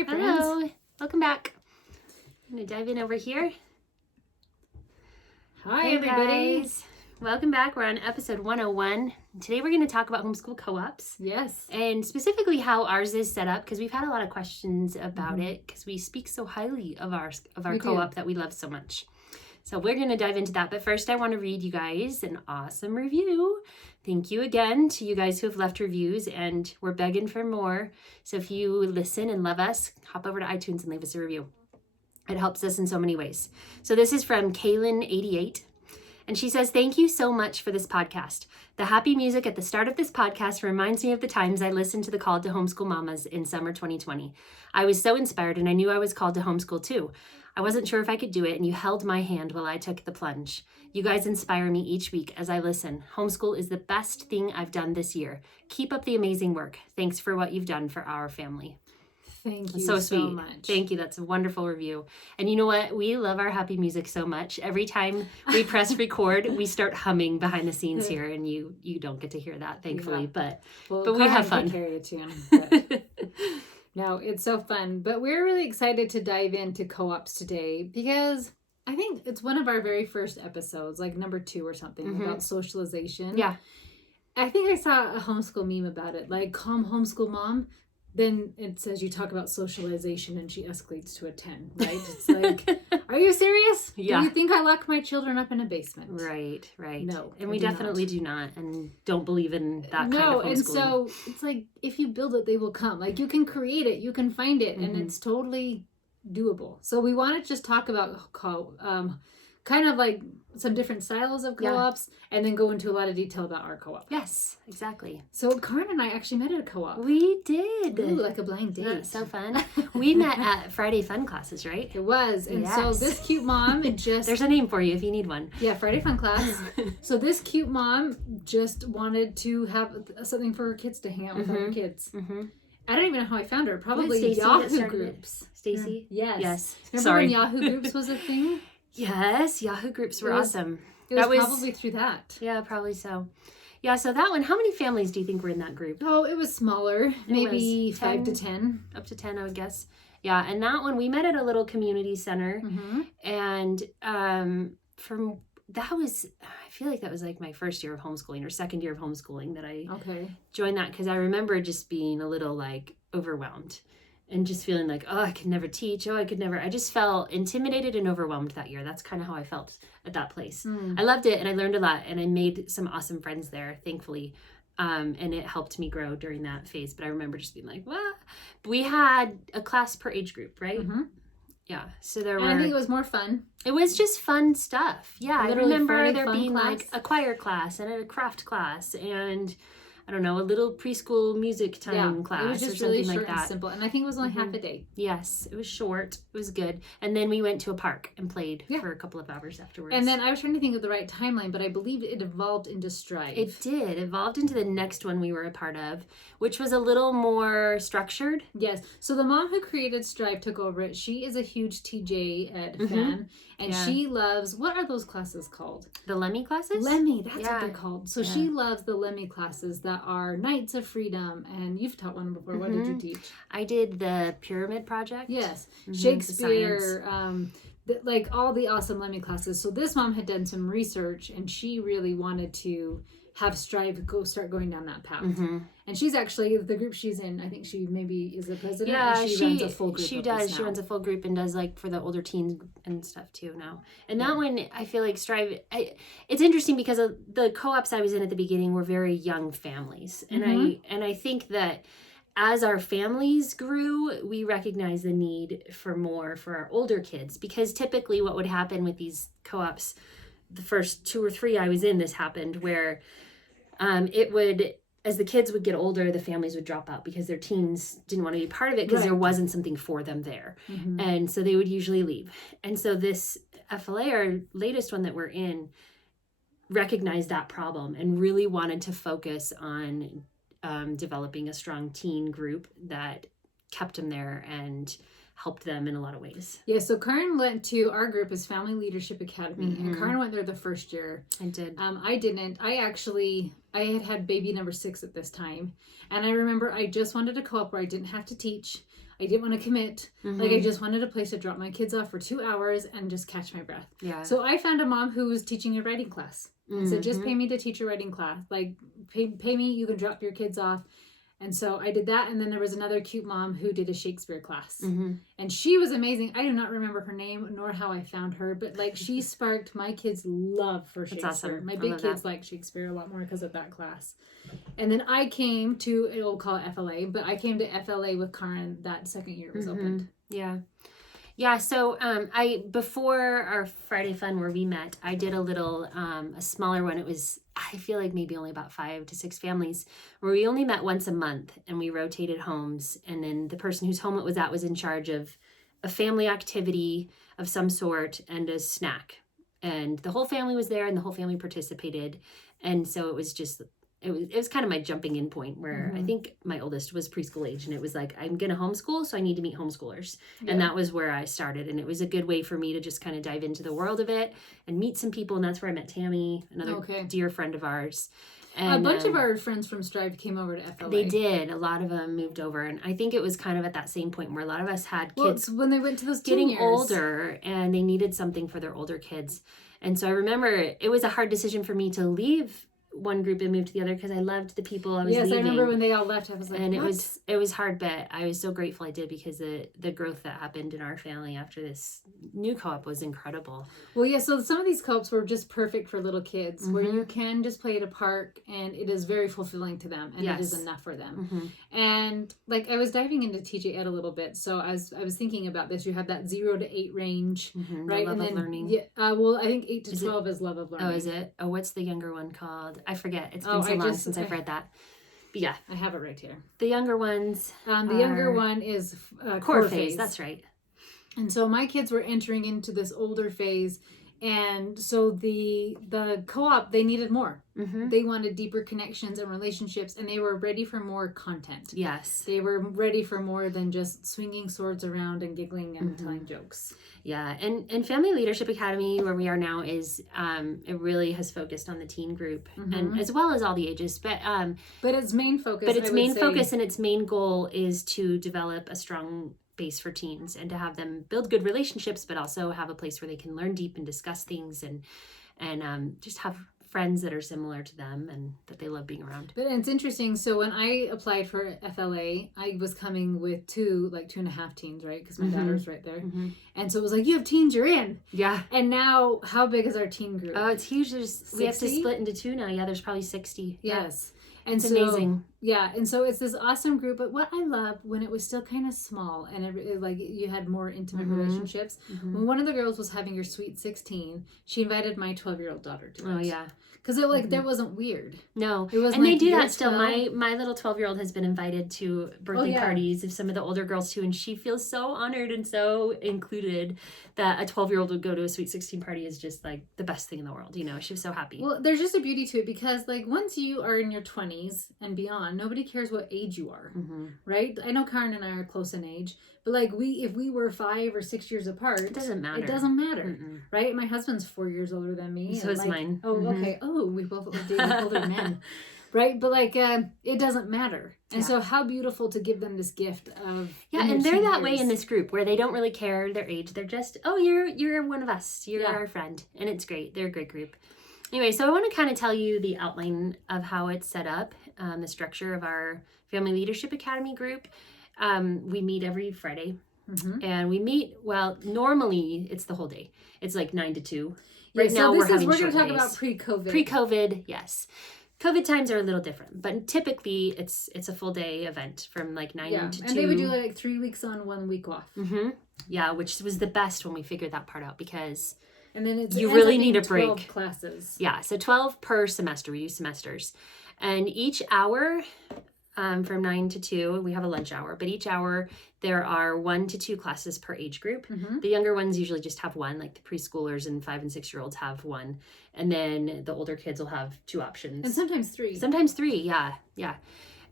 Hi, friends. Hello. Welcome back. I'm going to dive in over here. Hi, Hey, everybody. guys. Welcome back. We're on episode 101. Today we're going to talk about homeschool co-ops. Yes. And specifically how ours is set up, because we've had a lot of questions about it, because we speak so highly of our co-op that we love so much. So we're going to dive into that. But first, I want to read you guys an awesome review. Thank you again to you guys who have left reviews, and we're begging for more. So if you listen and love us, hop over to iTunes and leave us a review. It helps us in so many ways. So this is from Kaylin88. And she says, thank you so much for this podcast. The happy music at the start of this podcast reminds me of the times I listened to the Call to Homeschool Mamas in summer 2020. I was so inspired and I knew I was called to homeschool too. I wasn't sure if I could do it and you held my hand while I took the plunge. You guys inspire me each week as I listen. Homeschool is the best thing I've done this year. Keep up the amazing work. Thanks for what you've done for our family. Thank you so sweet. much. Thank you. That's a wonderful review. And you know what? We love our happy music so much. Every time we press record, we start humming behind the scenes here, and you don't get to hear that, thankfully. Yeah. But we have fun. Carry a tune. But no, it's so fun. But we're really excited to dive into co-ops today because I think it's one of our very first episodes, like number 2 or something, about socialization. Yeah. I think I saw a homeschool meme about it, like calm homeschool mom. Then it says you talk about socialization and she escalates to a 10, right? It's like, are you serious? Yeah. Do you think I lock my children up in a basement? Right. No. And we definitely do not and don't believe in that kind of homeschooling. And so it's like, if you build it, they will come. Like you can create it, you can find it, and it's totally doable. So we want to just talk about kind of like some different styles of co-ops and then go into a lot of detail about our co-op. Yes, exactly. So Karen and I actually met at a co-op. We did. Ooh, like a blind date. That's so fun. We met at Friday Fun Classes, right? It was. And so this cute mom just... There's a name for you if you need one. Yeah, Friday Fun Class. So this cute mom just wanted to have something for her kids to hang out with other kids. I don't even know how I found her. Probably Yahoo groups. Stacy? Yes. Remember when Yahoo groups was a thing? Yes, Yahoo groups were awesome. It was probably through that. Yeah, probably so. Yeah, so that one, how many families do you think were in that group? Oh, it was smaller. Maybe 5 to 10. Up to 10, I would guess. Yeah, and that one, we met at a little community center. And that was, I feel like that was like my first year of homeschooling or second year of homeschooling that I joined that, because I remember just being a little like overwhelmed and just feeling like, oh, I could never teach. I just felt intimidated and overwhelmed that year. That's kind of how I felt at that place. I loved it and I learned a lot and I made some awesome friends there, thankfully. And it helped me grow during that phase. But I remember just being like, what? We had a class per age group, right? Yeah. So there were... And I think it was more fun. It was just fun stuff. Yeah. I remember there being class. Like a choir class and a craft class and... I don't know, a little preschool music time class. It was just or something really short like that. and simple. And I think it was only half a day. Yes, it was short. It was good. And then we went to a park and played for a couple of hours afterwards. And then I was trying to think of the right timeline, but I believe it evolved into Strive. It did. It evolved into the next one we were a part of, which was a little more structured. Yes. So the mom who created Strive took over it. She is a huge TJ Ed fan. And she loves, what are those classes called? The Lemmy classes? Lemmy, that's what they're called. So she loves the Lemmy classes that are Nights of Freedom. And you've taught one before. What did you teach? I did the Pyramid Project. Yes. Shakespeare, like all the awesome Lemmy classes. So this mom had done some research and she really wanted to have Strive start going down that path. And she's actually, the group she's in, I think she maybe is the president. Yeah, she runs a full group. She does. She runs a full group and does like for the older teens and stuff too now. And that one, I feel like Strive, it's interesting because of the co-ops I was in at the beginning were very young families. And I think that as our families grew, we recognized the need for more for our older kids, because typically what would happen with these co-ops, the first 2 or 3 I was in, this happened where it would, as the kids would get older, the families would drop out because their teens didn't want to be part of it because there wasn't something for them there. And so they would usually leave. And so this FLA, our latest one that we're in, recognized that problem and really wanted to focus on developing a strong teen group that kept them there and helped them in a lot of ways. Yeah, so Karen went to, our group is Family Leadership Academy, and Karen went there the first year. I did. I didn't. I had baby number 6 at this time, and I remember I just wanted a co-op where I didn't have to teach. I didn't want to commit. Like, I just wanted a place to drop my kids off for 2 hours and just catch my breath. Yeah. So I found a mom who was teaching a writing class. And said, just pay me to teach a writing class. Like, pay me, you can drop your kids off. And so I did that. And then there was another cute mom who did a Shakespeare class. And she was amazing. I do not remember her name nor how I found her. But, like, she sparked my kids' love for Shakespeare. That's awesome. My big kids like Shakespeare a lot more because of that class. And then I came to, we'll call it FLA. But I came to FLA with Karen that second year it was opened. Yeah. Yeah, so before our Friday Fun where we met, I did a little, a smaller one. It was, I feel like maybe only about 5 to 6 families where we only met once a month and we rotated homes. And then the person whose home it was at was in charge of a family activity of some sort and a snack. And the whole family was there and the whole family participated. And so it was just... It was kind of my jumping in point where I think my oldest was preschool age and it was like, I'm going to homeschool, so I need to meet homeschoolers. Yeah. And that was where I started. And it was a good way for me to just kind of dive into the world of it and meet some people. And that's where I met Tammy, another dear friend of ours. And, a bunch of our friends from Strive came over to FLA. They did. A lot of them moved over. And I think it was kind of at that same point where a lot of us had kids when they went to those getting years. older and they needed something for their older kids. And so I remember it was a hard decision for me to leave one group and moved to the other because I loved the people I was leaving. Yes, I remember when they all left. I was like, and what? it was hard, but I was so grateful I did because the growth that happened in our family after this new co-op was incredible. Well, yeah, so some of these co-ops were just perfect for little kids where you can just play at a park and it is very fulfilling to them and it is enough for them. And like I was diving into TJ Ed a little bit, so I was thinking about this. You have that 0 to 8 range, right? The love of learning. Yeah, well, I think 8 to 12 is love of learning. Oh, is it? Oh, what's the younger one called? I forget. It's been so long since I've read that. But yeah. I have it right here. The younger ones. The younger one is core phase. That's right. And so my kids were entering into this older phase. And so the co-op, they needed more. They wanted deeper connections and relationships, and they were ready for more content. Yes. They were ready for more than just swinging swords around and giggling and telling jokes. Yeah, and Family Leadership Academy, where we are now, is it really has focused on the teen group, and as well as all the ages. But its main focus. But its main focus and its main goal is to develop a strong base for teens and to have them build good relationships, but also have a place where they can learn deep and discuss things and just have friends that are similar to them and that they love being around. But it's interesting. So when I applied for FLA, I was coming with 2.5 teens, right? Because my daughter's right there. And so it was like, you have teens, you're in. Yeah. And now, how big is our teen group? Oh, it's huge. We have to split into 2 now. Yeah, there's probably 60. Yes. And it's amazing. Yeah, and so it's this awesome group. But what I love when it was still kind of small and like you had more intimate relationships, when one of the girls was having her sweet 16, she invited my 12-year-old daughter to it. Oh yeah, because it that wasn't weird. No, it wasn't. And they do that still. My little 12-year-old has been invited to birthday parties of some of the older girls too, and she feels so honored and so included that a 12-year-old would go to a sweet 16 party is just like the best thing in the world. You know, she was so happy. Well, there's just a beauty to it because like once you are in your 20s and beyond, nobody cares what age you are, right? I know Karen and I are close in age, but like if we were 5 or 6 years apart, it doesn't matter. It doesn't matter, right? My husband's 4 years older than me. So is mine. Oh, okay. Oh, we both dated older men, right? But like it doesn't matter. And so how beautiful to give them this gift of and they're that way in this group where they don't really care their age. They're just, oh, you're one of us. You're our friend, and it's great. They're a great group. Anyway, so I want to kind of tell you the outline of how it's set up, the structure of our Family Leadership Academy group. We meet every Friday, and we meet, well, normally it's the whole day. It's like 9 to 2. Right now we're going to talk about pre-COVID. Pre-COVID, yes. COVID times are a little different, but typically it's a full day event from like 9 to 2. And they would do like 3 weeks on, 1 week off. Yeah, which was the best when we figured that part out because... And then you really need a break. 12 classes. Yeah, so 12 per semester. We use semesters. And each hour from 9 to 2, we have a lunch hour. But each hour, there are 1 to 2 classes per age group. The younger ones usually just have 1, like the preschoolers and 5 and 6-year-olds have 1. And then the older kids will have 2 options. And sometimes 3. Sometimes 3, yeah.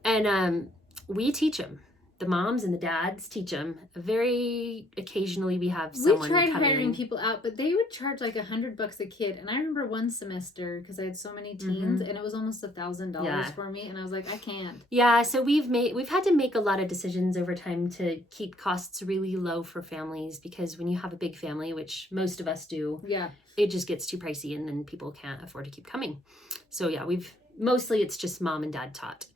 And we teach them. the moms and the dads teach them. Very occasionally we have someone We tried come hiring in. people out, but they would charge like $100 a kid. And I remember one semester, because I had so many teens, and it was almost $1,000 for me. And I was like, I can't. Yeah, so we've had to make a lot of decisions over time to keep costs really low for families, because when you have a big family, which most of us do, it just gets too pricey, and then people can't afford to keep coming. So yeah, mostly it's just mom and dad taught.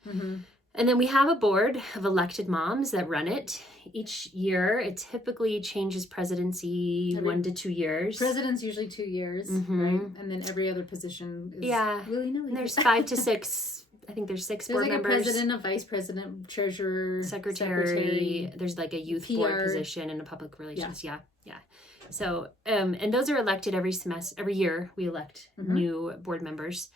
And then we have a board of elected moms that run it. Each year, it typically changes presidency 1 to 2 years. President's usually 2 years, right? And then every other position is willy-nilly. And there's 5 to 6, I think there's 6 board members. There's like a president, a vice president, treasurer, secretary. There's like a youth PR. board position and a public relations. Yeah. So, and those are elected every year we elect new board members.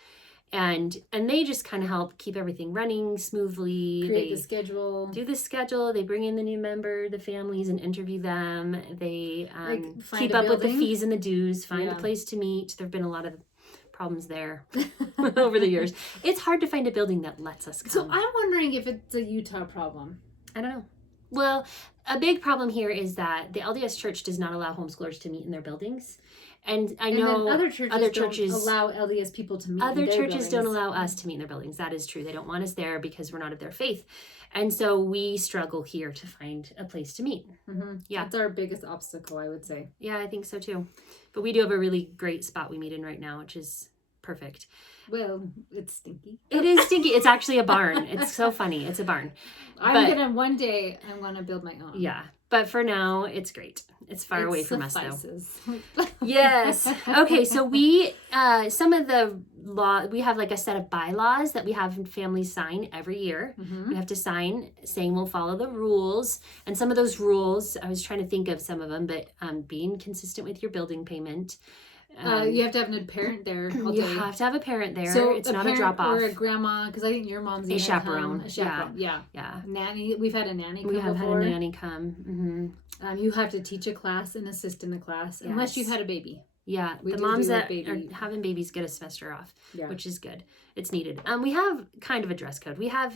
And they just kind of help keep everything running smoothly. Create the schedule. Do the schedule. They bring in the new member, the families, and interview them. They keep up with the fees and the dues, find a place to meet. There have been a lot of problems there over the years. It's hard to find a building that lets us come. So I'm wondering if it's a Utah problem. I don't know. Well, a big problem here is that the LDS Church does not allow homeschoolers to meet in their buildings. And I know other churches don't allow LDS people to meet in their buildings. Other churches don't allow us to meet in their buildings. That is true. They don't want us there because we're not of their faith. And so we struggle here to find a place to meet. Yeah. That's our biggest obstacle, I would say. Yeah, I think so too. But we do have a really great spot we meet in right now, which is perfect. Well, it's stinky. It is stinky. It's actually a barn. It's so funny. It's a barn. One day I'm gonna build my own. Yeah. But for now, it's great. It's far away from us, though. Yes. Okay, so we have like a set of bylaws that we have families sign every year. We have to sign saying we'll follow the rules. And some of those rules, I was trying to think of some of them, but being consistent with your building payment. You have to have a parent there. You have to have a parent there. So it's not a drop-off. Or a grandma, because I think your mom's a chaperone. A chaperone. Yeah. Nanny. We've had a nanny come had before. a nanny come. You have to teach a class and assist in a class, unless you've had a baby. Yeah, the moms that are having babies get a semester off, which is good. It's needed. We have kind of a dress code. We have...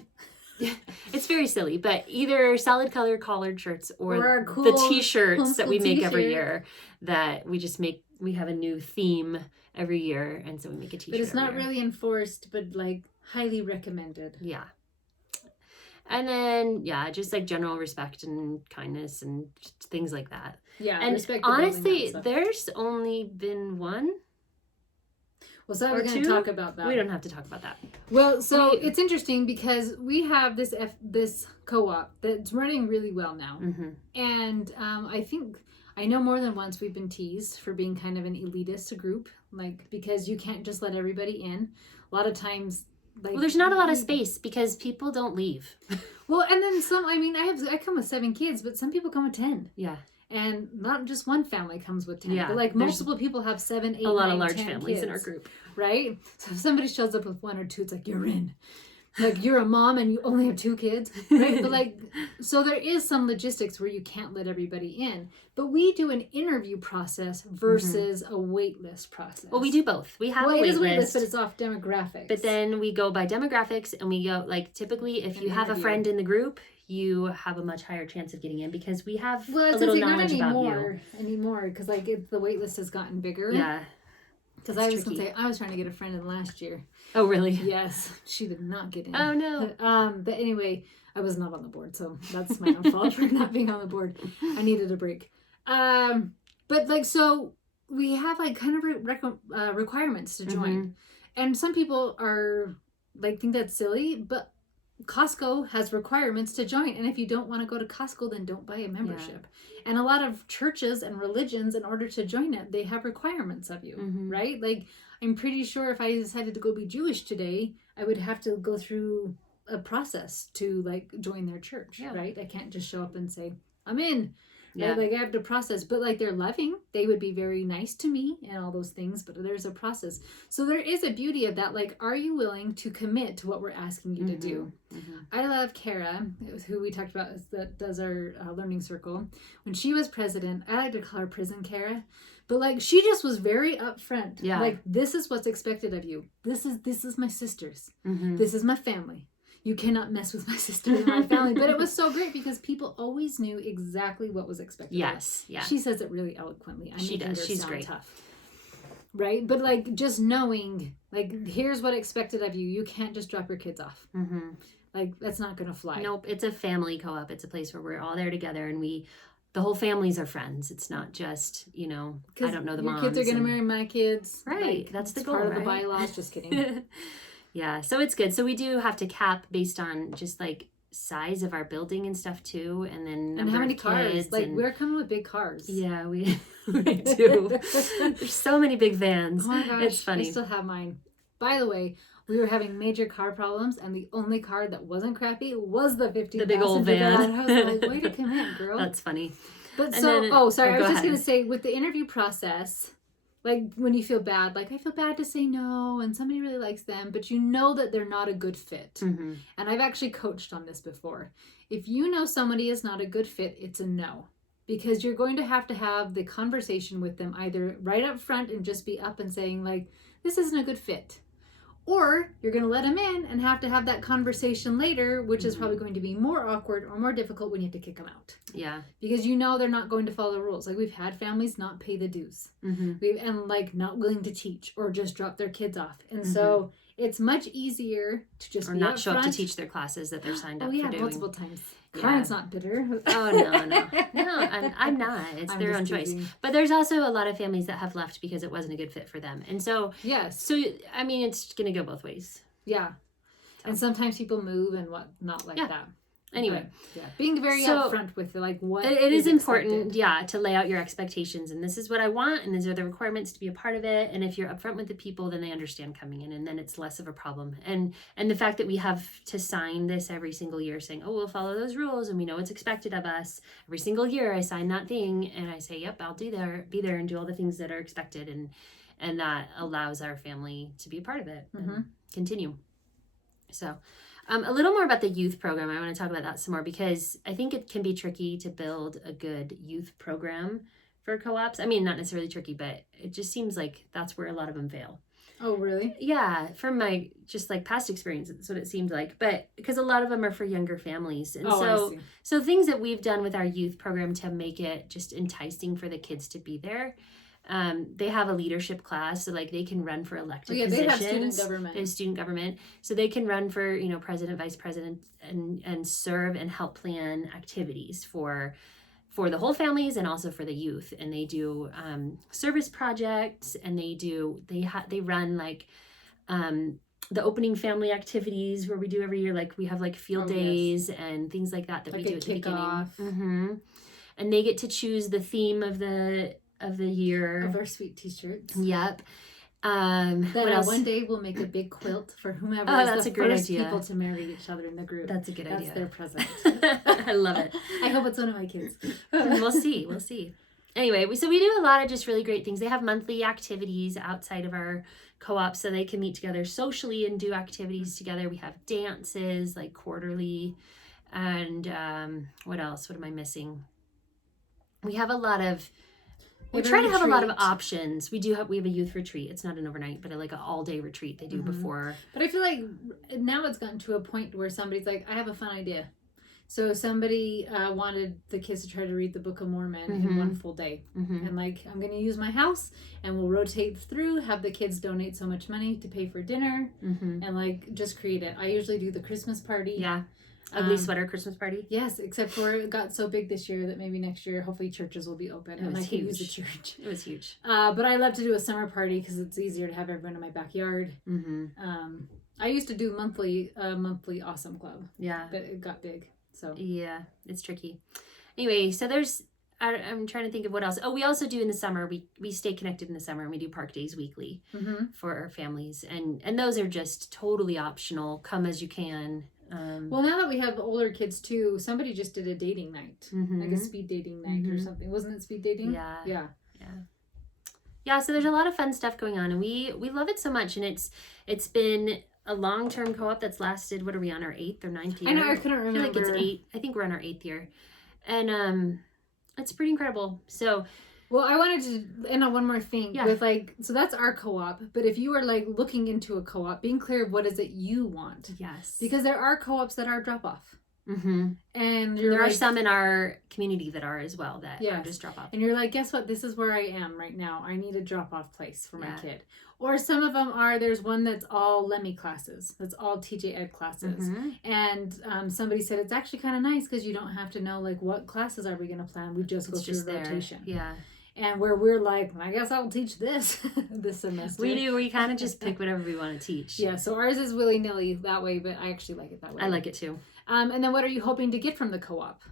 It's very silly, but either solid color collared shirts or cool the t-shirts that we make every year that we just make. We have a new theme every year, and so we make a t-shirt. But it's not really enforced, but like highly recommended. Yeah. And then just like general respect and kindness and things like that. Yeah. And honestly, there's only been one. Well, so we're going to talk about that. We don't have to talk about that. Well, so it's interesting because we have this co-op that's running really well now. And I know more than once we've been teased for being kind of an elitist group, like because you can't just let everybody in. A lot of times, there's not a lot of space because people don't leave. Well, and then some. I mean, I come with 7 kids, but some people come with 10. Yeah. And not just one family comes with 10. Yeah, but like multiple people have 7, 8, 9, 10 a lot of large families kids, in our group. Right? So if somebody shows up with 1 or 2, it's like, you're in. Like, you're a mom and you only have 2 kids. Right? But so there is some logistics where you can't let everybody in. But we do an interview process versus a wait list process. Well, we do both. We have a wait list, but it's off demographics. But then we go by demographics, and we go, typically, if you have a friend in the group, you have a much higher chance of getting in because we have a little knowledge about you. Anymore, because the wait list has gotten bigger. Yeah. Because I was going to say, I was trying to get a friend in last year. Oh, really? Yes. She did not get in. Oh, no. But anyway, I was not on the board, so that's my own fault for not being on the board. I needed a break. But so we have kind of requirements to join. And some people are think that's silly, but Costco has requirements to join, and if you don't want to go to Costco, then don't buy a membership. And a lot of churches and religions, in order to join it, they have requirements of you, right? I'm pretty sure if I decided to go be Jewish today, I would have to go through a process to join their church, right? I can't just show up and say, I'm in. Yeah. I have to process, but they're loving. They would be very nice to me and all those things, but there's a process. So there is a beauty of that. Are you willing to commit to what we're asking you to do? I love Kara, who we talked about, that does our learning circle. When she was president, I like to call her Prison Kara, but she just was very upfront. Yeah. This is what's expected of you. This is my sisters. This is my family. you cannot mess with my sister and my family. But it was so great because people always knew exactly what was expected. Yes, yeah. She says it really eloquently. She does. She's great. Tough. Right? But like just knowing, like, here's what expected of you. You can't just drop your kids off. Mm-hmm. Like, that's not going to fly. Nope. It's a family co-op. It's a place where we're all there together and the whole families are friends. It's not just, I don't know the moms. Your kids are going to marry my kids. Right. Like, that's the goal, part right? of the bylaws. Just kidding. Yeah. So it's good. So we do have to cap based on just like size of our building and stuff too. And then and how many cars. Like, we're coming with big cars. Yeah, we do. There's so many big vans. Oh my gosh. It's funny. I still have mine. By the way, we were having major car problems, and the only car that wasn't crappy was the 50. The big old van. I was like, way to commit, girl. That's funny. But I was just going to say, with the interview process, like when you feel bad, like I feel bad to say no, and somebody really likes them, but you know that they're not a good fit. Mm-hmm. And I've actually coached on this before. If you know somebody is not a good fit, it's a no. Because you're going to have the conversation with them either right up front and just be up and saying like, this isn't a good fit. Or you're going to let them in and have that conversation later, which is probably going to be more awkward or more difficult when you have to kick them out. Yeah. Because they're not going to follow the rules. Like we've had families not pay the dues. Mm-hmm. And like not willing to teach or just drop their kids off. And so it's much easier to just or be not show front. up to teach their classes that they're signed up for doing. Multiple times. Karen's not bitter. Oh, no. No, I'm not. It's their own choice. But there's also a lot of families that have left because it wasn't a good fit for them. And so, yes. So, I mean, it's going to go both ways. Yeah. So. And sometimes people move and not like that. Anyway, being very upfront with like what it is important, to lay out your expectations, and this is what I want, and these are the requirements to be a part of it. And if you're upfront with the people, then they understand coming in, and then it's less of a problem. And the fact that we have to sign this every single year, saying, "Oh, we'll follow those rules, and we know what's expected of us." Every single year, I sign that thing, and I say, "Yep, I'll be there, and do all the things that are expected," and that allows our family to be a part of it and continue. So. A little more about the youth program. I want to talk about that some more because I think it can be tricky to build a good youth program for co-ops. I mean, not necessarily tricky, but it just seems like that's where a lot of them fail. Oh, really? Yeah, from my just like past experience, that's what it seemed like. But because a lot of them are for younger families. And so things that we've done with our youth program to make it just enticing for the kids to be there. They have a leadership class, so like they can run for elected positions. They have student government. They have student government, so they can run for president, vice president, and serve and help plan activities for the whole families and also for the youth. And they do service projects, and they run like the opening family activities where we do every year. Like we have like field days and things like that we do at the beginning. And they get to choose the theme of the year of our sweet t-shirts. Yep. What else? One day we'll make a big quilt for whomever is the first people to marry each other in the group. That's a good idea. That's their present. I love it. I hope it's one of my kids. We'll see. Anyway, so we do a lot of just really great things. They have monthly activities outside of our co-op so they can meet together socially and do activities together. We have dances like quarterly. And what else? What am I missing? We have a lot of We try to have a lot of options. We have a youth retreat. It's not an overnight, but like an all-day retreat they do before. But I feel like now it's gotten to a point where somebody's like, I have a fun idea. So somebody wanted the kids to try to read the Book of Mormon in one full day. And like, I'm going to use my house and we'll rotate through, have the kids donate so much money to pay for dinner and like just create it. I usually do the Christmas party. Yeah. Ugly sweater Christmas party? Yes, except for it got so big this year that maybe next year, hopefully churches will be open. And I can use the church. It was huge. But I love to do a summer party because it's easier to have everyone in my backyard. I used to do monthly Awesome Club. Yeah. But it got big. So yeah, it's tricky. Anyway, so I'm trying to think of what else. Oh, we also do in the summer. We stay connected in the summer and we do park days weekly for our families. And those are just totally optional. Come as you can. Well, now that we have older kids too, somebody just did a dating night, like a speed dating night or something. Wasn't it speed dating? Yeah. So there's a lot of fun stuff going on, and we love it so much. And it's been a long-term co-op that's lasted. What are we on, our 8th or 9th year? I know, I couldn't remember. I feel like it's 8. I think we're on our 8th year, and it's pretty incredible. So Well, I wanted to end on one more thing with so that's our co-op. But if you are like looking into a co-op, being clear of what is it you want. Yes. Because there are co-ops that are drop-off. Mm-hmm. And there are some in our community that are as well that are just drop off. And you're like, guess what? This is where I am right now. I need a drop off place for my kid. Or some of them are, there's one that's all Lemmy classes. That's all TJ Ed classes. And somebody said it's actually kind of nice because you don't have to know like what classes are we going to plan. We just go through the rotation. Yeah. And where we're like, I guess I'll teach this this semester. We do. We kind of just pick whatever we want to teach. Yeah. So ours is willy-nilly that way, but I actually like it that way. I like it too. And then what are you hoping to get from the co-op?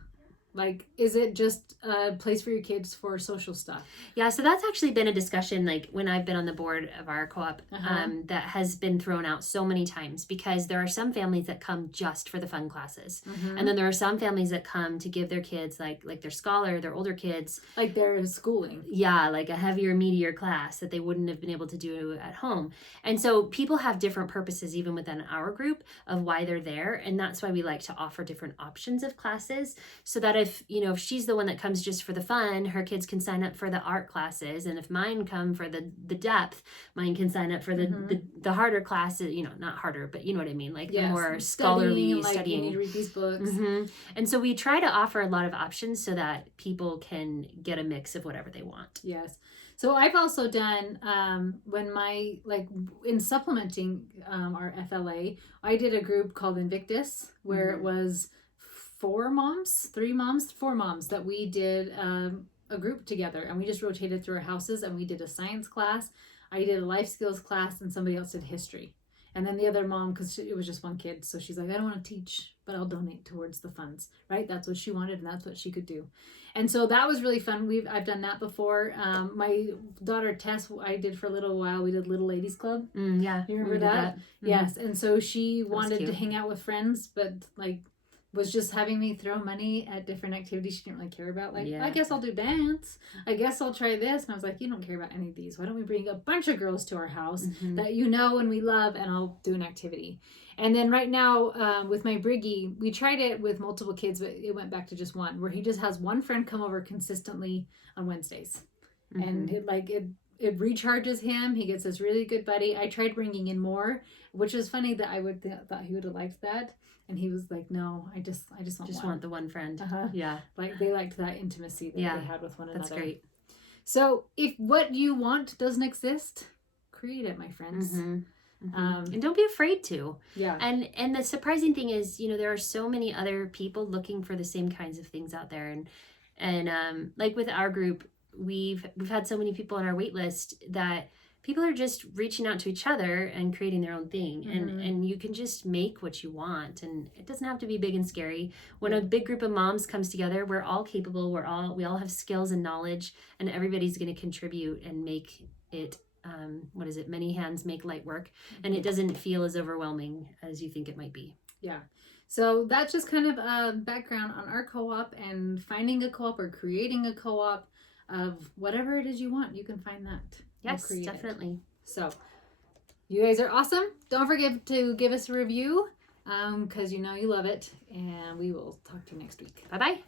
Like, is it just a place for your kids for social stuff? Yeah, so that's actually been a discussion, like, when I've been on the board of our co-op, that has been thrown out so many times, because there are some families that come just for the fun classes. And then there are some families that come to give their kids, like their scholar, their older kids. Like their schooling. Yeah, like a heavier, meatier class that they wouldn't have been able to do at home. And so people have different purposes, even within our group, of why they're there. And that's why we like to offer different options of classes, so that if she's the one that comes just for the fun, her kids can sign up for the art classes. And if mine come for the depth, mine can sign up for the harder classes, not harder, but you know what I mean? Like the more scholarly studying. You need to read these books. And so we try to offer a lot of options so that people can get a mix of whatever they want. Yes. So I've also done, when in supplementing our FLA, I did a group called Invictus, where it was 4 moms that we did a group together, and we just rotated through our houses, and we did a science class, I did a life skills class, and somebody else did history. And then the other mom, because it was just one kid, so she's like, I don't want to teach, but I'll donate towards the funds, right? That's what she wanted, and that's what she could do. And so that was really fun. I've done that before. My daughter Tess, I did for a little while. We did Little Ladies Club. Yeah, you remember that? Yes. And so she wanted to hang out with friends, but was just having me throw money at different activities she didn't really care about. I guess I'll do dance. I guess I'll try this. And I was like, you don't care about any of these. Why don't we bring a bunch of girls to our house that and we love, and I'll do an activity. And then right now with my Briggy, we tried it with multiple kids, but it went back to just one, where he just has one friend come over consistently on Wednesdays. And it recharges him. He gets this really good buddy. I tried bringing in more, which is funny that I thought he would have liked that. And he was like, no, I just want the one friend. Yeah. They liked that intimacy that they had with one another. That's great. So if what you want doesn't exist, create it, my friends. And don't be afraid to. Yeah. And the surprising thing is, there are so many other people looking for the same kinds of things out there. And like with our group, we've had so many people on our wait list that people are just reaching out to each other and creating their own thing. And you can just make what you want, and it doesn't have to be big and scary. When a big group of moms comes together, we're all capable, we all have skills and knowledge, and everybody's going to contribute and make it many hands make light work, and it doesn't feel as overwhelming as you think it might be. Yeah. So that's just kind of a background on our co-op, and finding a co-op or creating a co-op of whatever it is you want. You can find that. Yes, definitely. So you guys are awesome. Don't forget to give us a review because you love it, and we will talk to you next week. Bye-bye.